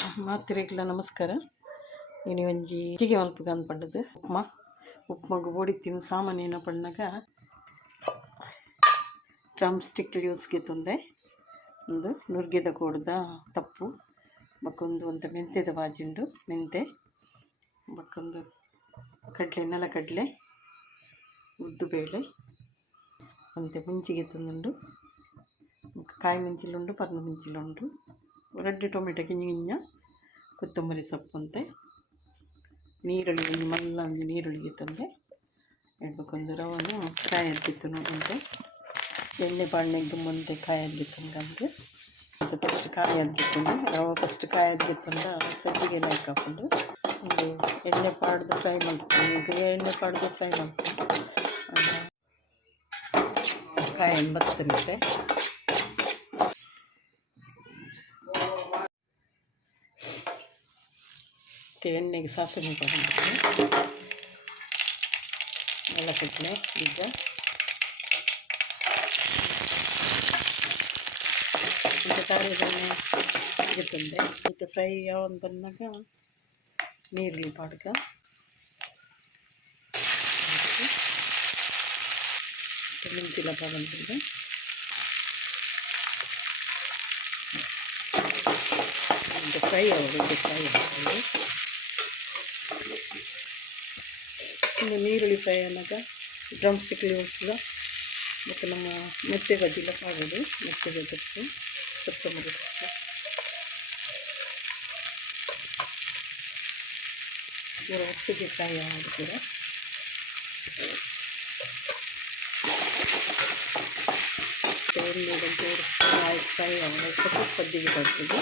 ಮಾತಿರೆಗ್ಲ ನಮಸ್ಕಾರ. ಇನಿ ಒಂಜಿ ಚಿಗೆ ಮಲ್ಪುಗ ಅನ್ಪಂಡದು ಉಪ್ಮಾಗ ಬೋಡಿತ್ತಿನ ಸಾಮಾನು ಏನ ಪಣ್ಣಗ ಡ್ರಮ್ ಸ್ಟಿಕ್ ಯೂಸ್ಗೆ ತಂದೆ ಒಂದು ನುರ್ಗೆದ ಕೋಡ್ದ ತಪ್ಪು ಬಕ್ಕೊಂದು ಒಂದು ಮೆಂತ್ಯದ ಬಾಜಿಂಡು ಮೆಂತೆ ಬಕ್ಕೊಂದು ಕಡಲೆ ನೆಲಕಡಲೆ ಉದ್ದುಬೇಳೆ ಅಂತೆ ಮುಂಚಿಗೆ ತಂದುಂಡು ಕಾಯಿ ಮಿಂಚಿಲುಂಡು ಪರ್ನ ಮಿಂಚಿಲುಂಡು ರೆಡ್ ಟೊಮೆಟೊ ಕಿಂಜ ಕೊತ್ತಂಬರಿ ಸೊಪ್ಪು ಅಂತೆ ನೀರುಳ್ಳಿ ಒಂದು ಮಲ್ಲ ಒಂದು ನೀರುಳ್ಳಿಗೆ ತಂದೆ ಹೇಳ್ಬೇಕೊಂದು ರವನು ಕಾಯದ್ದಿತ್ತು ನೋಡುಂತೆ ಎಣ್ಣೆ ಪಾಡ್ನೆಗೆ ಮುಂದೆ ಕಾಯದ್ದಿತ್ತಂಗೆ ಅದು ಫಸ್ಟ್ ಕಾಯದ್ದಿತ್ತಂದು ರವೆ ಫಸ್ಟ್ ಕಾಯದ್ದಿತ್ತಂದ ಸಜ್ಜಿಗೆ ಲೈಕ್ ಹಾಕೊಂಡು ಒಂದು ಎಣ್ಣೆ ಪಾಡ್ದು ಫ್ರೈ ಮಾಡ್ತೀನಿ ಈಗ ಎಣ್ಣೆ ಪಾಡ್ದು ಫ್ರೈ ಮಾಡ್ತೀನಿ ಕಾಯನ್ನು ಬರ್ತಂತೆ ಎಣ್ಣೆಗೆ ಸಾಸಿವೆ ತಗೊಂಡು ನೆಲಕಡಲೆ ಬೀಜ ಈಗ ತಾಳಿದನ್ನೇ ಇರುತ್ತಂದೆ ಮತ್ತು ಫ್ರೈ ಯಾವಾಗ ಬಂದಾಗ ನೀರುಳ್ಳಿ ಪಾಡ್ಕ ಮಿಂಚಿಲ ಪಾಡಂತಿದೆ ಫ್ರೈ ಆಗೋದು ಫ್ರೈ ಆಗೋದು ಇನ್ನು ನೀರುಳ್ಳಿ ಫ್ರೈ ಅನ್ನೋದು ಡ್ರಮ್ ಸ್ಟಿಕ್ ಯೂಸ್ಗ ಮತ್ತು ನಮ್ಮ ಮೆತ್ತೆ ಬಜ್ಜಿಲ ಮಾಡೋದು ಮೆತ್ತೆ ಬಜ್ಜಿ ಕೊತ್ತಂಬರಿ ಸೊಪ್ಪು ಇವರು ಒಟ್ಟಿಗೆ ಫ್ರೈ ಮಾಡ್ತೀರ ಎಣ್ಣೆಗೆ ಫ್ರೈ ಆಗೋದು ಸ್ವಲ್ಪ ಸದ್ದಿಗೆ ಬರ್ತದೆ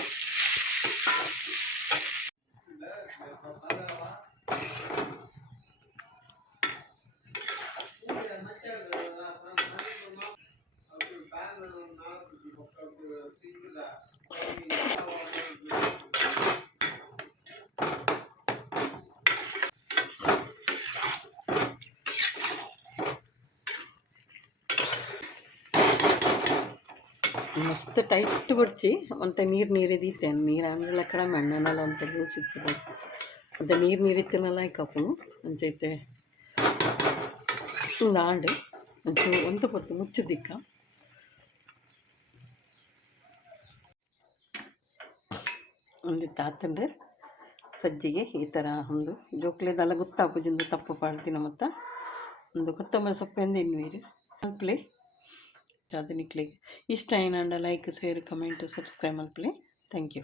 ಮಸ್ತ್ ಟೈಟ್ ಬಿಡ್ಚಿ ಒಂತ ನೀರಿದೀತೆ ನೀರು ಆಮೇಲೆ ಕಡಿಮೆ ಎಣ್ಣೆನೆಲ್ಲ ಅಂತ ಸಿಗ್ತದೆ ಮತ್ತು ನೀರಿತ್ತಿನೆಲ್ಲ ಹಾಕಪ್ಪನು ಅಂಚೈತೆ ಒಂದು ಆಂಡು ಒಂಚೂರು ಒಂತ ಪೊತ್ತು ಮುಚ್ಚದಿಕ್ಕ ಒಂದು ತಾತಂಡು ಸಜ್ಜಿಗೆ ಈ ಥರ ಒಂದು ಜೋಕ್ಲೆದೆಲ್ಲ ಗೊತ್ತಾಪುಜೊಂದು ತಪ್ಪು ಪಾಡ್ತಿನ ಮತ್ತು ಒಂದು ಕೊತ್ತಂಬರಿ ಸೊಪ್ಪೆಂದು ಇನ್ನೀರು ಮಲ್ಪಲೆ ಅದು ನಿಕ್ಲಿಗೆ ಇಷ್ಟ ಏನಂಡ ಲೈಕ್ ಶೇರ್ ಕಮೆಂಟ್ ಸಬ್ಸ್ಕ್ರೈಬ್ ಮಲ್ಪಲೆ ಥ್ಯಾಂಕ್ ಯು.